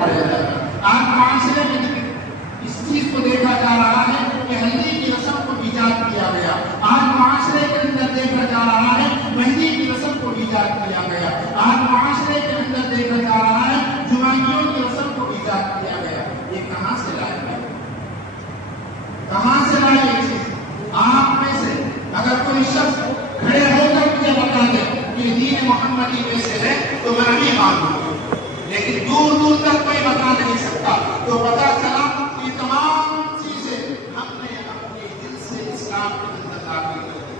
پڑھایا جاتا ہے۔ آج معاشرے میں اس چیز کو دیکھا جا رہا ہے کہ ہلدی کی رسم کو ایجاد کیا گیا۔ آج معاشرے کے اندر دیکھا جا رہا ہے مہندی کی رسم کو ایجاد کیا گیا۔ آج معاشرے کے اندر دیکھا جا رہا ہے جوانیوں کی رسم کو ایجاد کیا گیا۔ یہ کہاں سے لائے گا؟ کہاں سے لائے یہ چیز؟ آپ میں سے اگر کوئی شخص کھڑے ہو کر مجھے بتا دے کہ دین محمدی میں سے ہے تو میں نہیں مانوں گا، لیکن دور دور تک کوئی بتا نہیں سکتا۔ تو پتا چلا کہ تمام چیزیں ہم نے اپنے دل سے اسلام کے اندر داخل کر دی،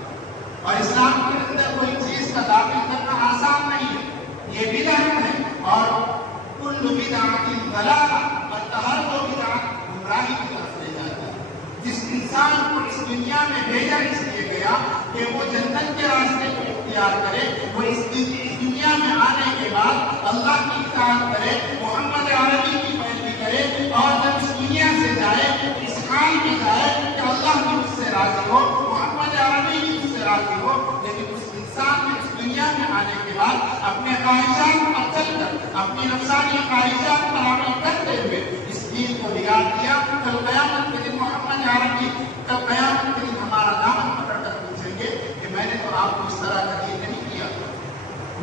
اور اسلام کے اندر کوئی چیز کا داخل کرنا آسان نہیں ہے، یہ بدعت ہے، اور کل بدعت ضلالہ، اور ہر وہ بدعت گمراہی کی طرف لے جاتا ہے۔ جس انسان کو اس دنیا میں بھیجا اس لیے گیا کہ وہ جنت کے راستے کو اختیار کرے، وہ اس دنیا میں آنے کے بعد اللہ کی اطاعت کرے، محمد عربی کی پیروی کرے، اور جب اس دنیا سے جائے اس حال میں جائے کہ اللہ بھی اس سے راضی ہو، محمد عربی بھی اس سے راضی ہو، لیکن اس انسان نے اس دنیا میں آنے کے بعد اپنے خواہشات پر چل کر، اپنی نفسانی خواہشات پر عمل کرتے ہوئے اس دین کو بگاڑ دیا۔ کل قیامت کے دن محمد عربی کل قیامت کے دن ہمارا دامن پکڑ کر پوچھیں گے کہ میں نے تو آپ کو اس طرح کا دین نہیں کیا،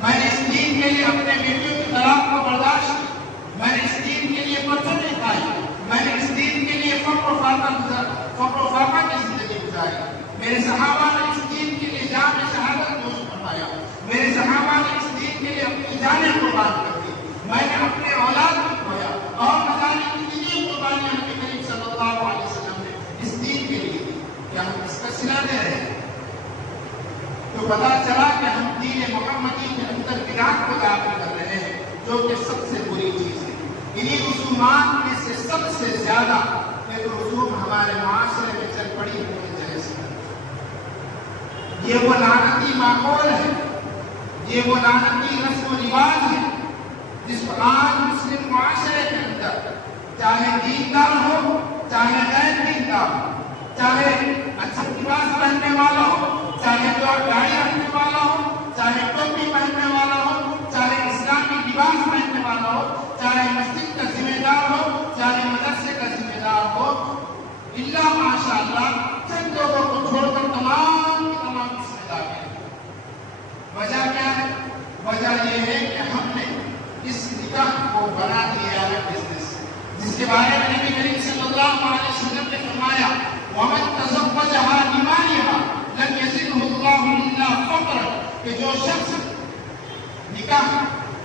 میں نے اس دین کے لیے اپنے بیٹیوں کی طلاق کو برداشت کی، میں نے اس دین کے لیے پتھر نہیں کھائی، میں نے اس دین کے لیے فقر و فاقہ کی زندگی گزاری، میرے صحابہ نے اس دین کے لیے جان شہادت نوش فرمایا، میرے صحابہ نے اس دین کے لیے اپنی جانیں قربان کر دی، میں نے اپنے اولاد کو کھویا، اور نہ جانے کتنی قربانیاں نبی کریم صلی اللہ علیہ وسلم نے اس دین کے لیے دی۔ کیا ہم اس کا صلہ دے رہے ہیں؟ تو پتا چلا کہ ہم دین محمدی کے اندر بدعت کو داخل کر رہے ہیں، جو کہ سب سے بری چیز ہے۔ انہی رسومات میں سے سب سے زیادہ ایک رسوم ہمارے معاشرے میں چل پڑی ہوئی جیسے یہ وہ لعنتی ماحول ہے، یہ وہ لعنتی رسم و رواج ہے جس کو آج مسلم معاشرے کے اندر چاہے دیندار ہو چاہے غیر دیندار ہو، چاہے اچھا لباس پہننے والا ہو چاہے داڑھی رکھنے والا ہو، چاہے ٹوپی پہننے والا ہو، چاہے اسلامی لباس پہننے والا ہو، چاہے مسجد کا ذمہ دار ہو چاہے مدرسے کا ذمہ دار ہو، اللہ ماشاء اللہ چند لوگوں کو چھوڑ کر تمام اس میں داخل ہیں۔ وجہ کیا ہے؟ وجہ یہ ہے کہ ہم نے اس نکاح کو بنا دیا ہے بزنس، جس کے بارے میں نبی کریم صلی اللہ علیہ وسلم نے فرمایا وَمَن تَزَوَّجَهَا لِمَالِهَا لَمْ يَزِدْهُ اللَّهُ إِلَّا فَقْرًا، کہ جو شخص نکاح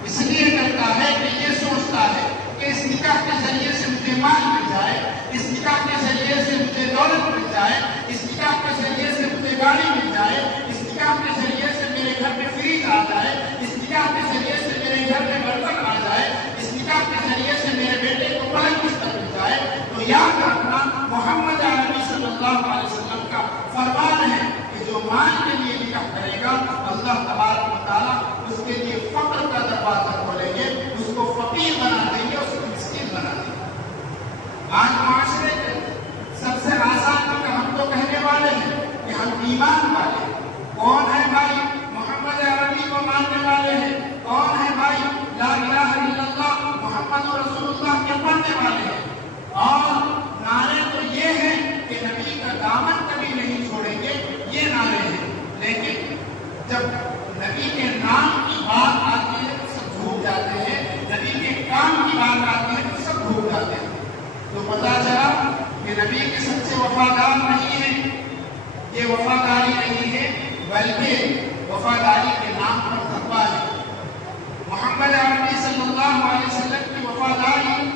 اس لیے کرتا ہے کہ یہ سوچتا ہے کہ اس نکاح کے ذریعے سے مجھے مال مل جائے، اس نکاح کے ذریعے سے مجھے دولت مل جائے، اس نکاح کے ذریعے سے مجھے گاڑی مل جائے، اس نکاح کے ذریعے سے میرے گھر میں فریج آ جائے، اس نکاح کے ذریعے سے میرے گھر میں برتن آ جائے، اس نکاح کے ذریعے سے میرے بیٹے کو پڑھائی بستر مل جائے، تو یاد رکھنا محمد عربی صلی اللہ علیہ وسلم کا فرمان ہے کہ جو مال کے لیے نکاح کرے گا اللہ تبارک و تعالیٰ اس کے لیے فقر کا دروازہ کھولیں گے، اس کو فقیر بنا دیں گے، اس کو مسکین بنا دیں گے۔ آج معاشرے کے سب سے آسان ہے کہ ہم تو کہنے والے ہیں کہ ہم ایمان والے ہیں۔ کون ہے بھائی محمد عربی کو ماننے والے ہیں؟ کون ہے بھائی لا الہ الا اللہ محمد رسول اللہ کے پڑھنے والے ہیں؟ اور نعرے تو یہ ہیں کہ نبی کا دامن کبھی نہیں چھوڑیں گے، یہ نعرے ہیں، لیکن جب نبی کے نام کی بات آتی ہے تو سب جھوک جاتے ہیں، نبی کے کام کی بات آتی ہے تو سب جھوک جاتے ہیں۔ تو پتا چلا کہ نبی کے سچے وفادار نہیں ہیں، یہ وفاداری نہیں ہے بلکہ وفاداری کے نام پر تقویٰ ہے۔ محمد عربی صلی اللہ علیہ وسلم کی وفاداری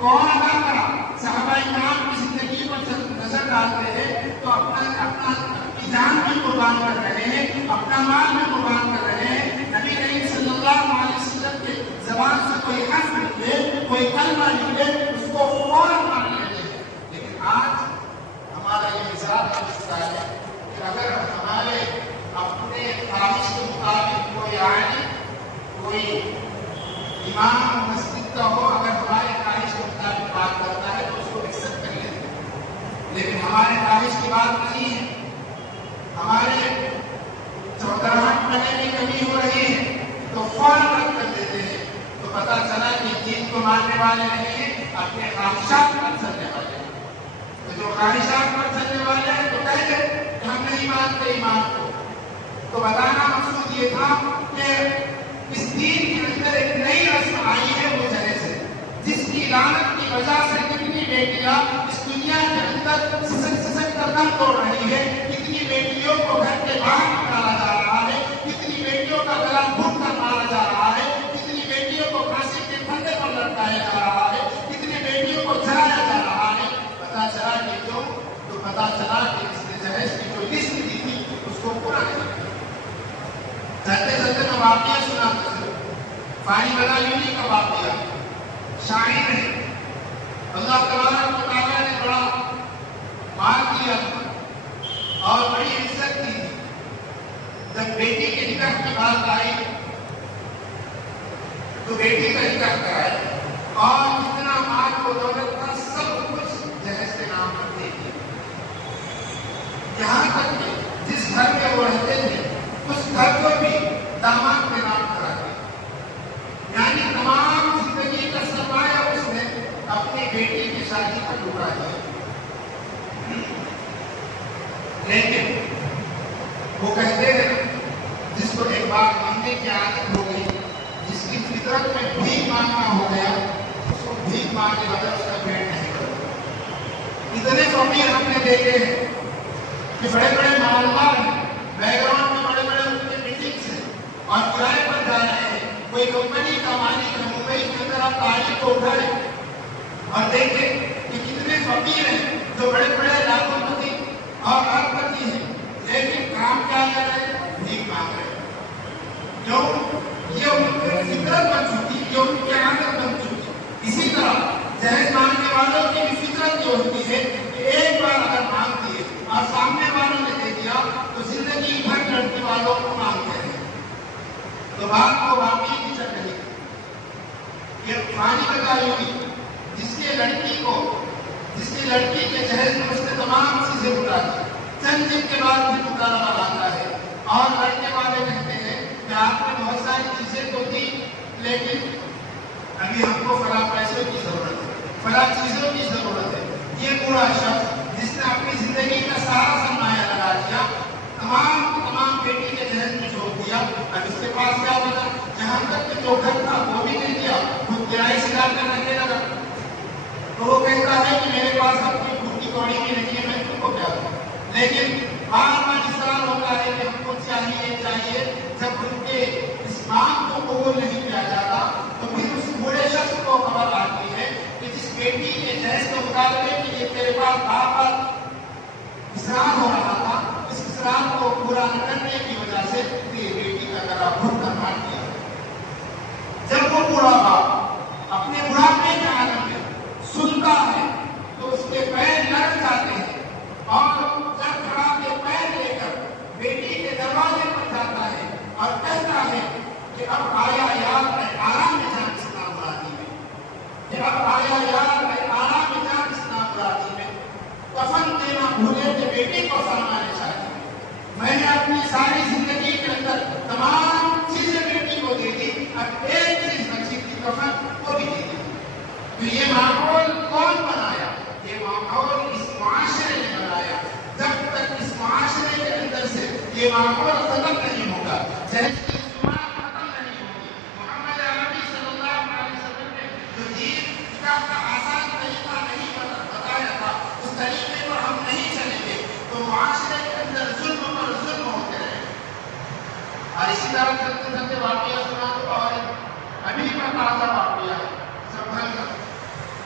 کون ادا کرا؟ صحابہ کرام کی زندگی پر نظر ڈالتے ہیں تو اپنی جان بھی قربان کر رہے ہیں، اپنا مال بھی قربان کر رہے ہیں۔ نبی کریم صلی اللہ علیہ وسلم کے زبان سے کوئی حرف نکلے، کوئی کلمہ نکلے، اس کو فوراً مان لیتے ہیں۔ لیکن آج ہمارا یہ مزاج ہوتا ہے کہ اگر ہمارے اپنے خواہش کے مطابق کوئی عالم کوئی امام مسجد کا ہو، اگر ہمارے خواہش کے مطابق بات کرتا ہے تو اس کو ایکسپٹ کر لیتے ہیں، لیکن ہمارے خواہش کی بات نہیں ہے، ہمارے چودراہٹ کرنے کی کمی ہو رہی ہے تو فوراً رد کر دیتے ہیں۔ تو پتا چلا کہ دین کو ماننے والے والے نہیں ہیں، اپنے خواہشات پر چلنے والے ہیں۔ تو جو خواہشات پر چلنے والے ہیں تو کہہ دیں کہ ہم نہیں مانتے ایمان کو۔ تو بتانا مقصود یہ تھا کہ اس دین کے اندر ایک نئی رسم آئی ہے وہ جہیز ہے، جس کی لعنت کی وجہ سے کتنی بیٹیاں اس دنیا کے اندر سسک کر دم توڑ رہی ہے، کتنی بیٹیوں کو گھر کے باہر نکالا جا رہا ہے، کتنی بیٹیوں کا گلا گھونٹ کر مارا جا رہا ہے، کتنی بیٹیوں کو پھانسی کے پھندے پر لٹکایا جا رہا ہے، کتنی بیٹیوں کو جلایا جا رہا ہے۔ پتا چلا کہ کیوں؟ تو پتا چلا کہ اس نے جہیز کی جو لسٹ دی تھی اس کو پورا نہیں کیا۔ چلتے چلتے میں واقعہ سناتا ہوں، فانی بلا یونی کا واقعہ۔ شاعر ہے، اللہ تبارک و تعالیٰ نے بڑا مال دیا اور بڑی عزت کی تھی۔ جب بیٹی کے نکاح کی بات آئی تو بیٹی کا نکاح کرایا اور جتنا مال و دولت تھا سب کچھ جہیز کے نام پر دے دیا۔ یہاں تک کہ جس گھر میں وہ رہتے تھے اس گھر کو بھی داماد کے نام کرا دیا، یعنی تمام زندگی کا سرمایہ اس نے اپنی بیٹی کی شادی پر ڈوبا دیا۔ لیکن وہ کہتے ہیں جس کو ایک بار مانگنے کی عادت ہو گئی، جس کی فطرت میں بھیک مانگنا ہو گیا، اس کو بھیک مانگنے بغیر اس کا پیٹ نہیں بھرتا۔ اتنے فقیر ہم نے دیکھے ہیں کہ بڑے بڑے معلومات ہیں، بیک گراؤنڈ میں بڑے بڑے ان کے میٹنگس ہیں اور کرائے پر جا رہے ہیں، کوئی کمپنی کا مالک ہے ممبئی کی طرح تاریخ کو اٹھائے اور دیکھیں کہ کتنے فقیر ہیں جو بڑے بڑے لاکھوں پتی اور ارب پتی ہیں، لیکن کام کیا کر رہے ہیں؟ بھیک مانگ رہے ہیں۔ کیوں؟ یہ ان کی فطرت بن چکی، یہ ان کی عادت بن چکی۔ اسی طرح جہیز مانگنے والوں کی بھی فطرت یہ ہوتی ہے کہ ایک بار اگر مانگ دیے اور سامنے والوں نے دے دیا تو زندگی بھر لڑکی والوں کو مانگتے رہے۔ تو بات کو واقعی کی چل رہی ہے۔ یہ فانی بلا یونی جس کی لڑکی کے جہیز میں اس نے تمام چیزیں اٹھا دی، چند دن کے بعد بھی مطالبہ لاتا ہے اور لڑکے والے کہتے ہیں کہ آپ نے بہت ساری چیزیں تو دی لیکن ابھی ہم کو فلاں پیسوں کی ضرورت ہے، فلاں چیزوں کی ضرورت ہے۔ یہ پورا شخص جس نے اپنی زندگی کا سارا سرمایہ لگا دیا، تمام بیٹی کے جہیز میں چھوڑ دیا، اب اس کے پاس کیا بنا؟ یہاں تک کہ جو گھر تھا وہ بھی نہیں دیا، خود کرائے سے لا کر رہنے لگا۔ تو وہ کہتا ہے کہ میرے پاس اپنی پھوٹی کوڑی بھی نہیں ہے، میں تم کو کیا دوں؟ لیکن بار بار اس طرح ہوتا ہے کہ ہم کو چاہیے جب ان کے اس مانگ کو قبول نہیں کیا جاتا تو پھر اس بوڑھے شخص کو خبر آتی ہے کہ جس بیٹی کے جہیز کے مطالبے کے لیے تیرے پاس بار بار اصرار ہو رہا تھا، اس اصرار کو پورا نہ کرنے کی وجہ سے تیری بیٹی کا گلا گھونٹ کر مار دیا۔ جب وہ بوڑھا باپ اپنے بڑھاپے کے عالم میں سنتا ہے تو اس کے پیر لڑک جاتے ہیں اور جب کھڑا کے پیر لے کر بیٹی کے دروازے پر جاتا ہے اور کہتا ہے کہ اب آیا یار اے آرام میں جان اسلام مرادی میں، کہ اب آیا یار اے آرام میں جان اسلام مرادی میں، کفن دینا بھولے کہ بیٹی کو سامان شادی میں نے اپنی ساری زندگی کے اندر تمام چیزیں بیٹی کو دے دی، اب ایک چیز بچی تھی کفن، وہ بھی دے دی۔ تو یہ ماحول کون بنایا؟ یہ ماحول اس معاشرے نے بنایا۔ جب تک اس معاشرے کے اندر سے یہ ماحول ختم نہیں ہوگا، جہیز کی رسومات ختم نہیں ہوگی، محمد عربی صلی اللہ علیہ وسلم نے جو دین نکاح کا آسان طریقہ نہیں بتایا تھا اس طریقے پر ہم نہیں چلیں گے تو معاشرے کے اندر ظلم پر ظلم ہوتے رہے۔ اور اسی طرح چلتے چلتے واقعہ سنا تو اور ابھی کا تازہ واقعہ ہے سنبھل کا،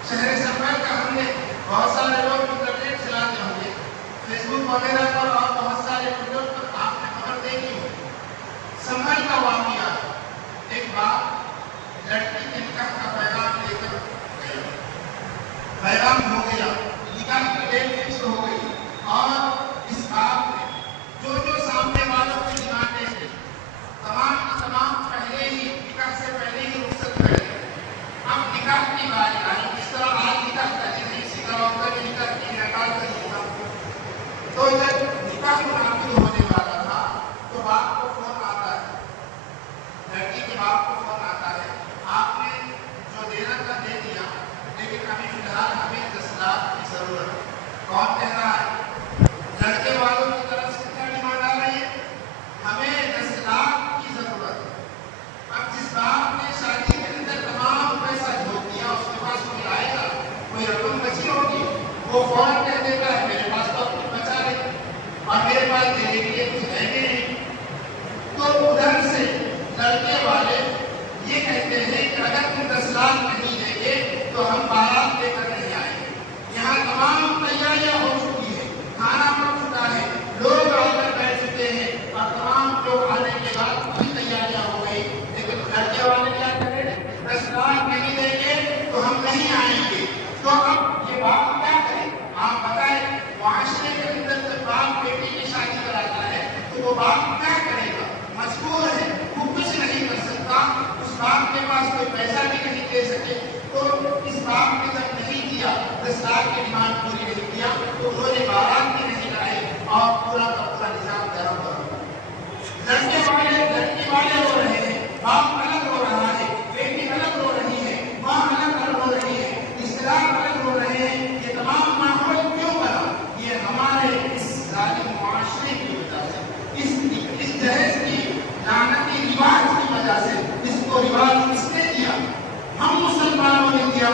شہر سنبھل کا۔ ہم نے بہت سارے لوگ انٹرنیٹ چلاتے ہوں گے، فیس بک وغیرہ پر اور بہت سارے ویڈیو پر آپ نے خبر دیکھی ہو۔ سنبھل کا واقعہ، ایک باپ لڑکی کے نکاح کا پیغام لے کر گیا، پیغام ہو گیا، نکاح کی ڈیٹ فکس ہو گئی اور اس باپ نے جو سامنے والوں کی ڈیمانڈیں تھیں تمام پہلے ہی نکاح سے پہلے ہی رخصت کر دی۔ اب نکاح کی باری آئی، اس طرح آج نکاح کریں گے، اسی طرح ہوگا کہ نکاح کی نکاح کریں گا۔ تو جب نکاح منعقد ہونے والا تھا تو باپ کو فون آتا ہے، لڑکی کے باپ کو فون آتا ہے، آپ نے جو دینا تھا دے دیا،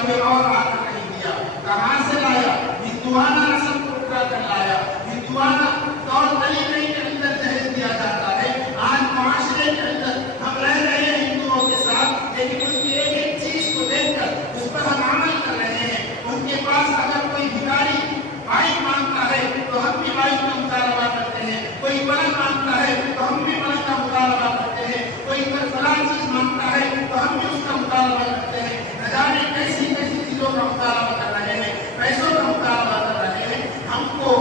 کوئی اور آنا نہیں دیا. کہاں سے لایا؟ ہندوانہ نسل کو اٹھا کر لایا. ہندوانہ طور طریقے کے اندر جہیز دیا جاتا ہے. آج معاشرے کے اندر ہم رہ رہے ہیں ہندوؤں کے ساتھ، لیکن ان کی ایک ایک چیز کو دیکھ کر اس پر ہم عمل کر رہے ہیں. ان کے پاس اگر کوئی بھکاری بائک مانگتا ہے تو ہم بھی بائک کا مطالبہ کرتے ہیں. کوئی پلنگ مانگتا ہے تو ہم بھی پلنگ کا مطالبہ کرتے ہیں. کوئی فلاں چیز مانگتا ہے تو ہم بھی اس کا مطالبہ کرتے ہیں. نہ جانے کیسی کیسی چیزوں کا مطالبہ کر رہے ہیں، پیسوں کا مطالبہ کر رہے ہیں. ہم کو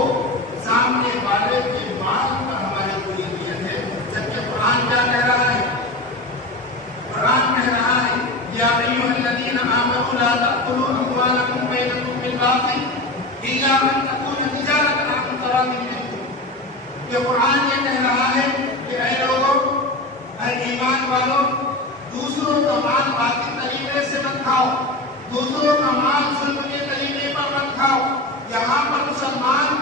سامنے والے کے مال پر ہماری پوری نیت ہے. جبکہ قرآن کیا کہہ رہا ہے؟ قرآن کہہ رہا ہے یا ایھا الذین آمنوا لا تأکلوا اموالکم بینکم بالباطل الا ان تکون تجارۃ عن تراض منکم. یہ قرآن یہ کہہ رہا ہے کہ اے لوگوں، اے ایمان والوں، دوسروں کا مال باطل طریقے سے مت کھاؤ، دوسروں کا مال ظلم کے طریقے پر مت کھاؤ. یہاں پر مسلمان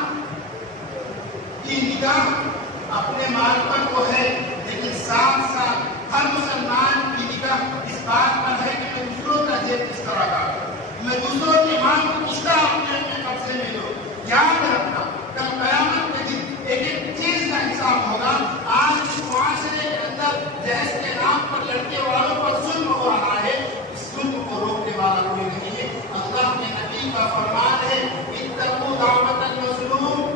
کی نگاہ اپنے مال پر تو ہے، لیکن ساتھ ساتھ ہر مسلمان کی نگاہ اس بات پر ہے کہ میں دوسروں کا جیب کس طرح کا، میں دوسروں کے مال کو کس طرح اپنے قبضے میں لوں. یاد رکھنا کل قیامت کے دن ایک ایک چیز کا حساب ہوگا. آج اس معاشرے کے اندر جہیز کے نام پر لڑکے والوں پر ظلم ہو رہا ہے. اس ظلم کو روکنے والا کوئی نہیں ہے. اللہ کے نبی کا فرمان ہے اتقوا دعوۃ المظلوم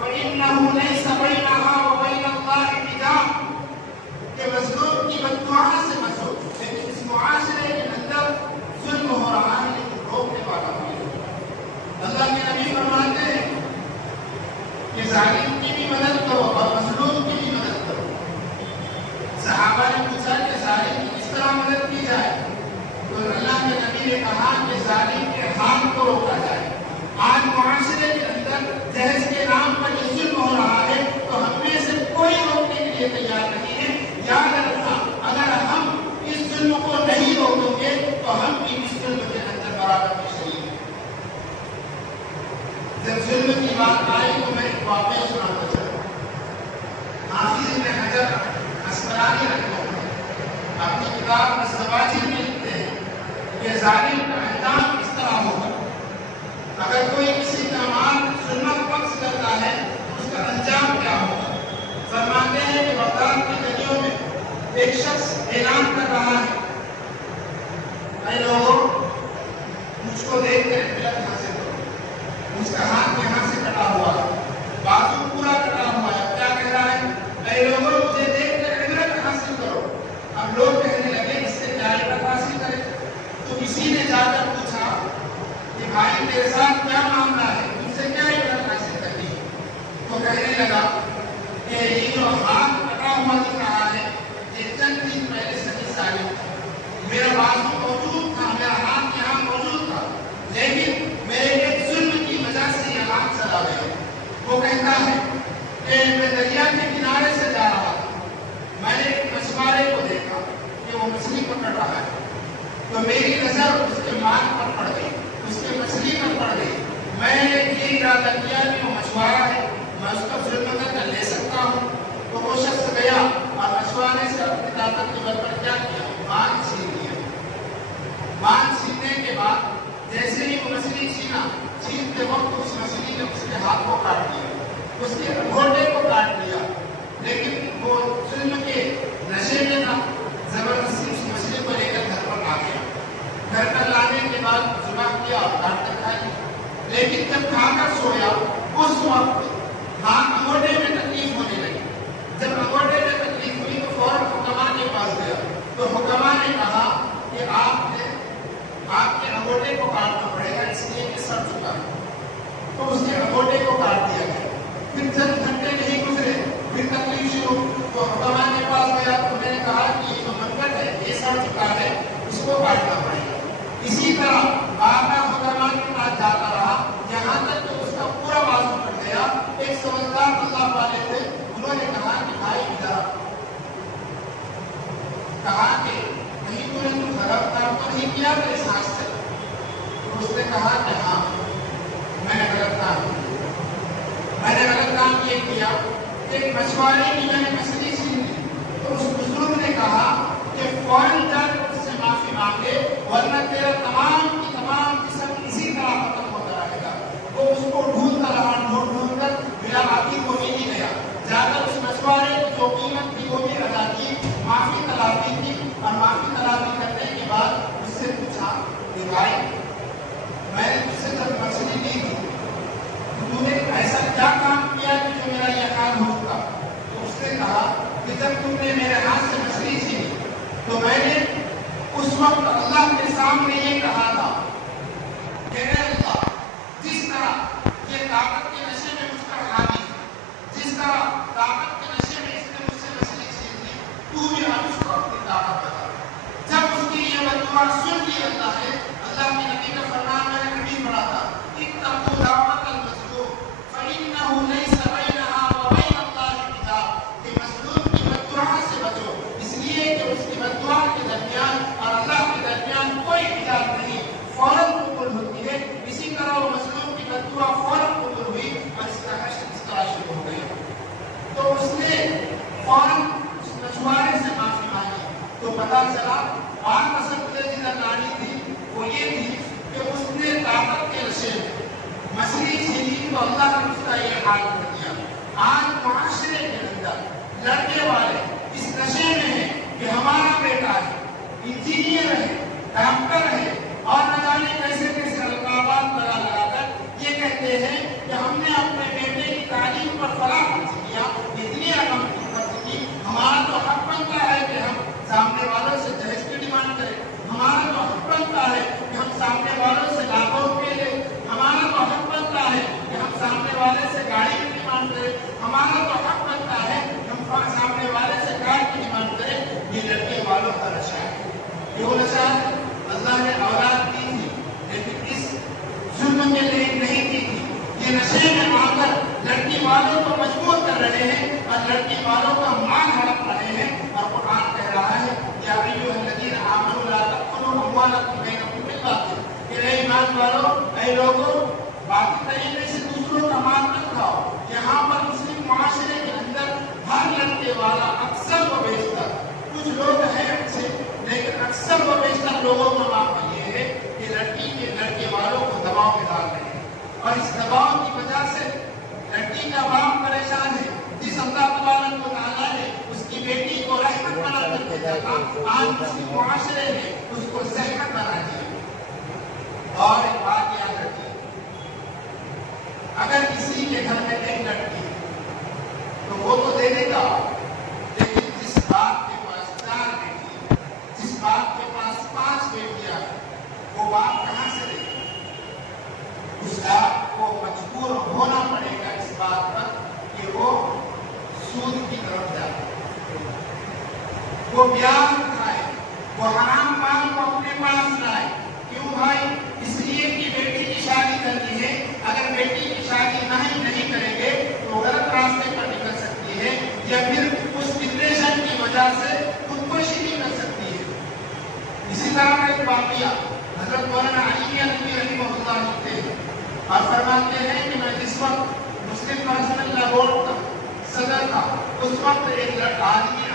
فإنه ليس بينها وبين الله حجاب. کہ مظلوم کی بددعا سے بچو. لیکن اس معاشرے کے اندر ظلم ہو رہا ہے لیکن روکنے والا کوئی نہیں. اللہ کے نبی فرماتے ہیں کہ ظالم کی بھی مدد کرو اور مظلوم کی بھی مدد کرو. صحابہ نے پوچھا کہ ظالم کی کس طرح مدد کی جائے؟ تو اللہ کے نبی نے کہا کہ ظالم کے ہاتھ کو روکا جائے. آج معاشرے کے اندر جہیز کے نام پر یہ ظلم ہو رہا ہے تو ہم میں سے کوئی روکنے کے لیے تیار نہیں ہے. یاد رکھنا اگر ہم اس ظلم کو نہیں روکیں گے تو ہم بھی اس ظلم کے اندر برابر کے شریک ہیں. جب ظلم کی بات آئی تو میں ایک واقعہ سنانا چاہتا ہوں. حافظ ابن حجر اسقلانی رحمہ اللہ اپنی کتاب الزواجر میں لکھتے ہیں کہ ظالم کا انجام اس طرح ہوگا. اگر کوئی کسی کا مال ظلم قبض کرتا ہے تو اس کا انجام کیا ہوگا؟ فرماتے ہیں کہ بغداد کی گلیوں میں ایک شخص اعلان کر رہا ہے اے لوگوں، مجھ کو دیکھ کر عبرت حاصل کرو. اس کا ہاتھ یہاں سے کٹا ہوا ہے، بازو پورا کٹا ہوا ہے. کیا کہہ رہا ہے؟ اے لوگوں، مجھے دیکھ کر عبرت حاصل کرو. اب لوگ کہنے لگے اس سے کیا عبرت حاصل کرے؟ تو کسی نے جا کر پوچھا کہ بھائی میرے ساتھ کیا معاملہ ہے، تم سے کیا عبرت حاصل کرنی ہے؟ تو کہنے لگا کہ یہ جو ہاتھ کٹا ہوا دکھ رہا ہے یہ چند دن پہلے صحیح ثابت تھا. میرا بازو موجود تھا، میرا ہاتھ یہاں موجود تھا، لیکن میرے ایک ظلم کی وجہ سے یہ ہاتھ چلا گیا. وہ کہتا ہے کہ میں دریا کے کنارے سے جا رہا تھا، میں نے ایک مچھوارے کو دیکھا کہ وہ مچھلی پکڑ رہا ہے، تو میری نظر اس کے مال پر پڑ گئی، اس کے مچھلی پر پڑ گئی. میں نے یہ ارادہ کیا کہ وہ مچھوارا ہے، میں اس کا ظلم کر لے سکتا ہوں. تو وہ شخص گیا اور مچھوارے سے اپنی طاقت کے بل پر کیا کیا؟ مان چھین لیا. مان چھیننے کے بعد جیسے ہی وہ مچھلی چھینتے وقت اس مچھلی نے اس کے ہاتھ کو کاٹ دیا، اس کے انگوٹھے کو کاٹ دیا. لیکن وہ ظلم کے نشے میں تھا، زبردستی اس مچھلی کو لے کر گھر پر آ گیا. گھر پر لانے کے بعد ذبح کیا اور کاٹ کر کھائی. لیکن جب کھا کر سویا اس وقت ہاتھ انگوٹھے میں تکلیف ہونے لگی. جب انگوٹھے میں تکلیف ہوئی تو فوراً حکما کے پاس گیا. تو حکما نے کہا کہ آپ کے انگوٹھے کو کاٹنا پڑے گا اس لیے کہ سر چکا ہے. تو اس کے انگوٹھے کو کاٹ دیا گیا. پھر چند گھنٹے نہیں گزرے پھر تکلیف شروع. تو حکما کے پاس گیا تو میں نے کہا کہ یہ جو منگت ہے یہ سر چکا ہے، اس کو کاٹنا پڑے گا. اسی طرح بار بار حکما کے پاس جاتا رہا یہاں تک کہ اس کا پورا بازو کٹ گیا. ایک سمجھدار اللہ والے تھے، انہوں نے کہا کہ بھائی ادھر کہا کہ نہیں تو نے تو غلط کام تو نہیں کیا تو اس ہاتھ سے. تو اس نے کہا کہ ہاں میں نے غلط کام کیا. میں نے غلط کام یہ کیا کہ ایک مچھوارے کی میں نے مچھلی چھین لی. تو اس بزرگ نے کہا کہ فوراً جا کر اس سے معافی مانگے ورنہ تیرا تمام کی نے میرے ہاتھ سے مچھلی چھینی تو میں نے اس وقت اللہ کے سامنے یہ کہا تھا کہ اے اللہ، جس طرح یہ طاقت کے نشے میں مجھ پر حاوی ہے، جس طرح طاقت کے نشے میں اس نے مجھ سے مچھلی چھین لی، تو بھی اب اس کو اپنی طاقت بتا۔ جب اس کی یہ بددعا سن لی اللہ نے، اللہ کے نبی کا فرمان میں نے کبھی پڑھا تھا، اتقوا دعوت المظلوم فإنه ليس بينها وبين الله حجاب، کہ مظلوم کی بددعا سے بچو، اس لیے کہ اس کی بددعا کے درمیان اور اللہ کے درمیان کوئی حجاب نہیں، فوراً قبول ہوتی ہے۔ اسی طرح وہ مظلوم کی بددعا فوراً قبول ہوئی اور اس کا حشر اس طرح شروع ہو گیا۔ تو اس نے فوراً اس مشورے سے معافی مانگی تو پتا چلا بات اصل جدھر لانی تھی وہ یہ تھی کہ اس نے طاقت کے نشے میں مچھلی چھینی تو اللہ نے اس کا یہ حال کر دیا۔ آج معاشرے کے اندر لڑکے والے اس نشے میں ہیں کہ ہمارا بیٹا ہے، انجینئر ہے، ڈاکٹر ہے، اور نہ جانے کیسے کیسے القابات لگا کر یہ کہتے ہیں کہ ہم نے اپنے بیٹے کی تعلیم پر فلاح خرچ کیا، اتنی رقم خرچ کی، ہمارا تو حق بنتا ہے کہ ہم سامنے والوں سے جہیز کی ڈیمانڈ کریں، ہمارا تو حق بنتا ہے کہ ہم سامنے والوں سے لاکھوں روپے لیں، ہمارا تو حق بنتا ہے کہ ہم سامنے والے سے گاڑی کی ڈیمانڈ کریں، ہمارا تو حق بنتا ہے کہ ہم سامنے والے سے کار کی ڈیمانڈ کریں۔ یہ لڑکے والوں کا نشہ ہے۔ کیوں نشہ ہے؟ اللہ نے اولاد دی تھی لیکن اس ظلم کے لیے نہیں دی تھی۔ یہ نشے میں آ کر لڑکی والوں کو مجبور کر رہے ہیں اور لڑکی والوں کا مال ہڑپ رہے ہیں، اور قرآن کہہ رہا ہے یا ایھا الذین آمنوا لا تأکلوا اموالکم بینکم بالباطل، کہ اے ایمان والو، اے لوگوں، باطل طریقے سے دوسروں کا مال نہ کھاؤ۔ یہاں پر مسلم معاشرے کے اندر ہر لڑکے والا اکثر و بیشتر، کچھ لوگ ہیں اچھے لیکن اکثر و بیشتر لوگوں کا معاملہ یہ ہے کہ لڑکی کے لڑکے والوں کو دباؤ میں ڈال رہے ہیں، اور اس دباؤ کی وجہ سے لڑکی کا باپ پریشان ہے۔ جس اللہ تبارک و تعالیٰ نے اس کی بیٹی کو رحمت بنا کر بھیجا تھا، آج مسلم معاشرے نے اس کو زحمت بنا دیا۔ اور ایک بات یاد رکھیے، اگر کسی کے گھر میں ایک لڑکی ہے تو وہ تو دے دے گا، لیکن جس باپ کے پاس 4 بیٹی، جس باپ کے پاس 5 بیٹیاں، وہ باپ کہاں سے دے گا؟ اس باپ کو مجبور ہونا پڑے گا اس بات پر کہ وہ سود کی طرف جائے، وہ بیاج اٹھائے، وہ حرام مال کو اپنے پاس لائے۔ کیوں بھائی؟ اس لیے کہ بیٹی کی شادی کرنی ہے، اگر بیٹی کی شادی نہیں کریں گے تو غلط راستے پر نکل سکتی ہے، یا پھر اس ڈپریشن کی وجہ سے خودکشی بھی کر سکتی ہے۔ اسی طرح کا ایک واقعہ حضرت مولانا علی ندوی رحمہ اللہ لکھتے ہیں اور فرماتے ہیں کہ میں جس وقت مسلم پرسنل لا بورڈ کا صدر تھا، اس وقت ایک آدمی